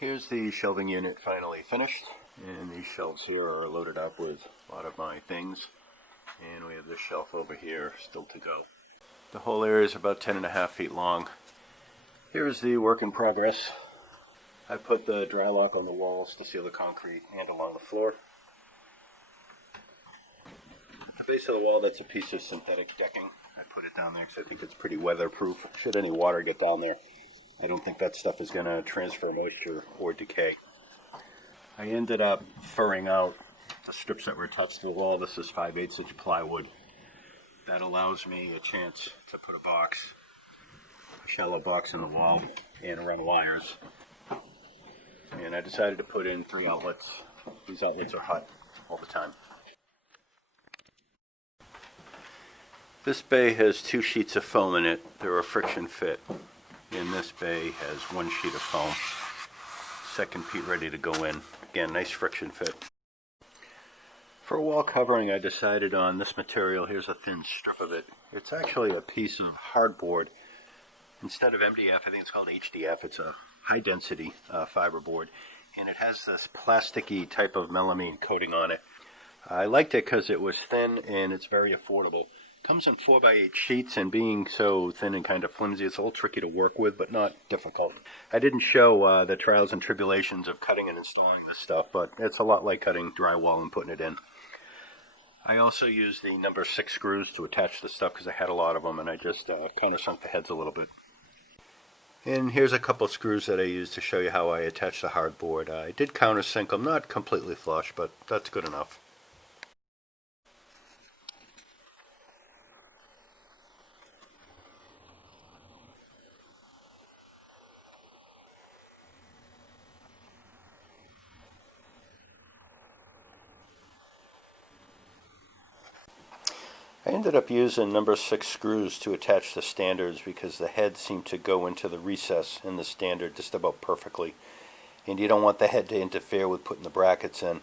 Here's the shelving unit finally finished, and these shelves here are loaded up with a lot of my things, and we have this shelf over here still to go. The whole area is about 10.5 feet long. Here's the work in progress. I put the dry lock on the walls to seal the concrete and along the floor. The base of the wall, that's a piece of synthetic decking. I put it down there because I think it's pretty weatherproof. Should any water get down there, I don't think that stuff is going to transfer moisture or decay. I ended up furring out the strips that were attached to the wall. This is 5/8 inch plywood. That allows me a chance to put a shallow box in the wall and run wires. And I decided to put in 3 outlets. These outlets are hot all the time. This bay has 2 sheets of foam in it. They're a friction fit. And this bay has 1 sheet of foam. Second peat ready to go in. Again, nice friction fit. For a wall covering, I decided on this material. Here's a thin strip of it. It's actually a piece of hardboard. Instead of MDF, I think it's called HDF. It's a high density fiberboard. And it has this plasticky type of melamine coating on it. I liked it because it was thin and it's very affordable. Comes in 4x8 sheets, and being so thin and kind of flimsy, it's a little tricky to work with, but not difficult. I didn't show the trials and tribulations of cutting and installing this stuff, but it's a lot like cutting drywall and putting it in. I also used the number 6 screws to attach the stuff because I had a lot of them, and I just kind of sunk the heads a little bit. And here's a couple of screws that I used to show you how I attach the hardboard. I did countersink them, not completely flush, but that's good enough. I ended up using number 6 screws to attach the standards because the head seemed to go into the recess in the standard just about perfectly, and you don't want the head to interfere with putting the brackets in.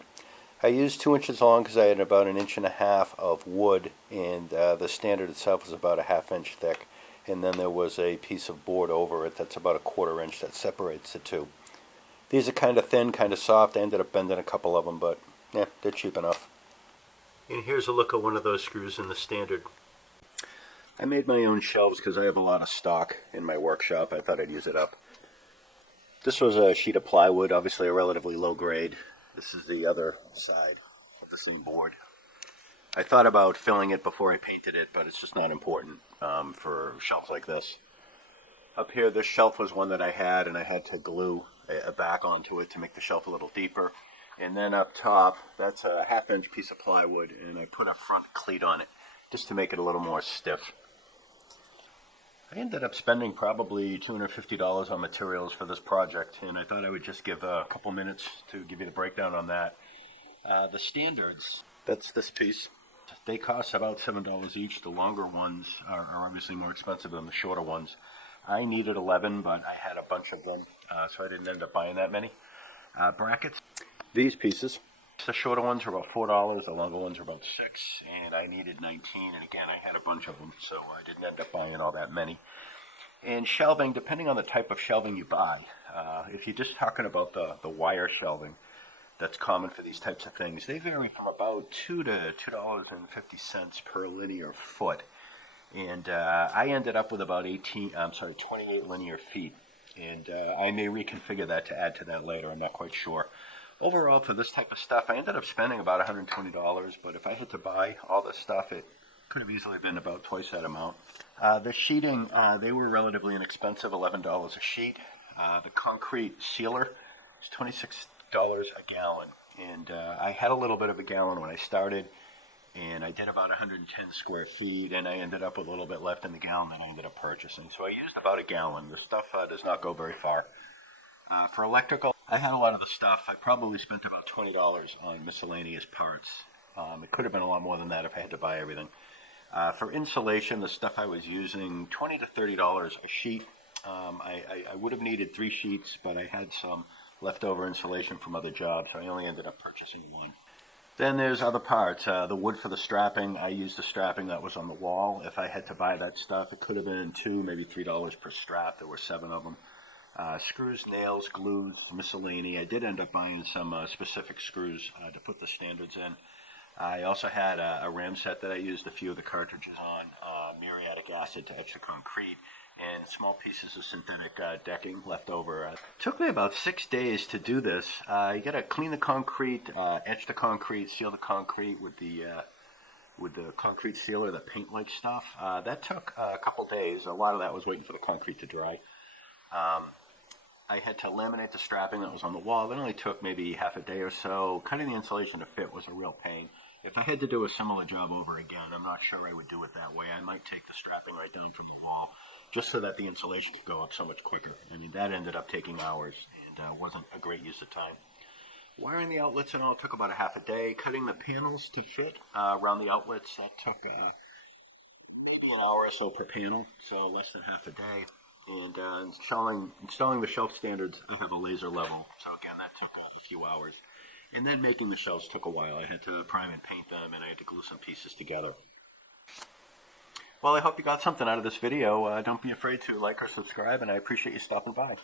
I used 2 inches long because I had about 1.5 inches of wood, and the standard itself was about 1/2 inch thick, and then there was a piece of board over it that's about 1/4 inch that separates the two. These are kind of thin, kind of soft. I ended up bending a couple of them, but yeah, they're cheap enough. And here's a look at one of those screws in the standard. I made my own shelves because I have a lot of stock in my workshop. I thought I'd use it up. This was a sheet of plywood, obviously a relatively low grade. This is the other side of the same board. I thought about filling it before I painted it, but it's just not important for shelves like this. Up here, this shelf was one that I had, and I had to glue a back onto it to make the shelf a little deeper. And then up top, that's a 1/2 inch piece of plywood, and I put a front cleat on it just to make it a little more stiff. I ended up spending probably $250 on materials for this project, and I thought I would just give a couple minutes to give you the breakdown on that. The standards, that's this piece. They cost about $7 each. The longer ones are obviously more expensive than the shorter ones. I needed 11, but I had a bunch of them, so I didn't end up buying that many. Brackets. These pieces, the shorter ones are about $4, the longer ones are about $6, and I needed 19, and again, I had a bunch of them, so I didn't end up buying all that many. And shelving, depending on the type of shelving you buy, if you're just talking about the wire shelving that's common for these types of things, they vary from about $2 to $2.50 per linear foot. And I ended up with about 28 linear feet, and I may reconfigure that to add to that later, I'm not quite sure. Overall, for this type of stuff, I ended up spending about $120, but if I had to buy all this stuff, it could have easily been about twice that amount. The sheeting, they were relatively inexpensive, $11 a sheet. The concrete sealer is $26 a gallon, and I had a little bit of a gallon when I started, and I did about 110 square feet, and I ended up with a little bit left in the gallon that I ended up purchasing. So I used about a gallon. The stuff does not go very far. For electrical, I had a lot of the stuff. I probably spent about $20 on miscellaneous parts. It could have been a lot more than that if I had to buy everything. For insulation, the stuff I was using, $20 to $30 a sheet. I would have needed 3 sheets, but I had some leftover insulation from other jobs, so I only ended up purchasing 1. Then there's other parts. The wood for the strapping, I used the strapping that was on the wall. If I had to buy that stuff, it could have been $2, maybe $3 per strap. There were 7 of them. Screws, nails, glues, miscellany. I did end up buying some specific screws to put the standards in. I also had a ram set that I used a few of the cartridges on, muriatic acid to etch the concrete, and small pieces of synthetic decking left over. It took me about 6 days to do this. You got to clean the concrete, etch the concrete, seal the concrete with the concrete sealer, the paint-like stuff. That took a couple days. A lot of that was waiting for the concrete to dry. I had to laminate the strapping that was on the wall. That only took maybe half a day or so. Cutting the insulation to fit was a real pain. If I had to do a similar job over again, I'm not sure I would do it that way. I might take the strapping right down from the wall just so that the insulation could go up so much quicker. I mean, that ended up taking hours and wasn't a great use of time. Wiring the outlets and all took about a half a day. Cutting the panels to fit around the outlets, that took maybe an hour or so per panel, so less than half a day. And installing the shelf standards, I have a laser level, so again, that took a few hours. And then making the shelves took a while. I had to prime and paint them, and I had to glue some pieces together. Well, I hope you got something out of this video. Don't be afraid to like or subscribe, and I appreciate you stopping by.